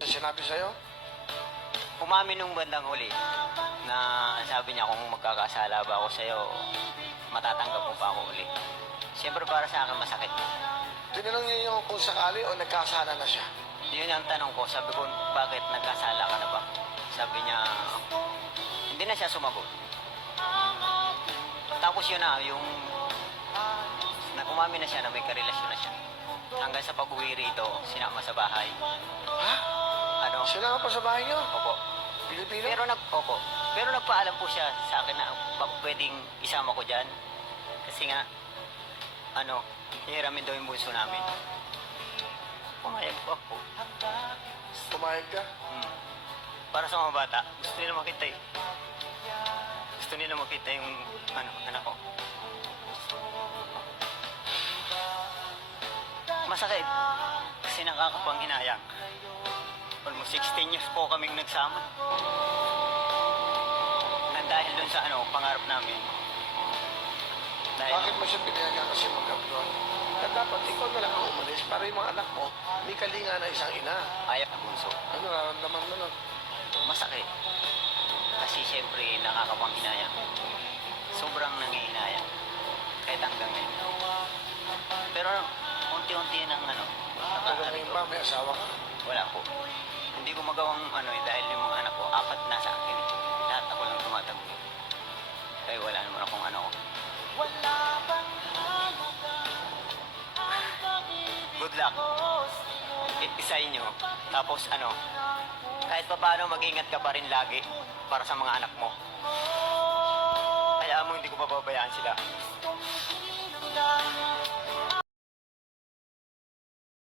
Sinabi sa'yo? Umamin nung bandang huli na sabi niya kung magkakasala ba ako sa'yo, matatanggap mo pa ako uli. Siyempre para sa akin masakit. Tinanong niya yung kung sakali o nagkasala na siya. Yun ang tanong ko, sabi ko, bakit nagkasala ka na ba? Sabi niya, hindi na siya sumagot. Tapos yun na, yung umamin na siya na may karelasyon na siya. Hanggang sa pag-uwi rito, sinama sa bahay. Ha? Ano? Sinama pa sa bahay niyo? Opo. Pilipino? Pero nagpaalam po siya sa akin na pwedeng isama ko dyan. Kasi nga, hiramin daw yung bunso namin. Pumayag po ako. Pumayag ka? Para sa mga bata, gusto nila makita eh. Gusto nila makita yung anak ko. Masakit. Kasi nakakapanghinayang. Almost 16 years po kaming nagsama. Na dahil dun sa pangarap namin. Dahil Bakit mo siya pinayagan kasi mag-abroad? Na dapat ikaw na lang ang umalis para yung mga anak mo, may kalinga na isang ina. ayaw ng bunso. Ano nararamdaman mo nun? Masakit. Kasi syempre nakakapanghinayang. Sobrang nangihinayang. Kahit hanggang ngayon. Pero unti-unti nang Pero nakakatabi ngayon ko. ba, may asawa ka? Wala po. Hindi ko magawang dahil yung mga anak ko, 4 na sa akin eh. Lahat ako lang tumatabi. Kaya wala naman akong Good luck. Isa inyo. Tapos kahit pa paano mag-ingat ka pa rin lagi para sa mga anak mo. Kaya mo hindi ko pababayaan sila.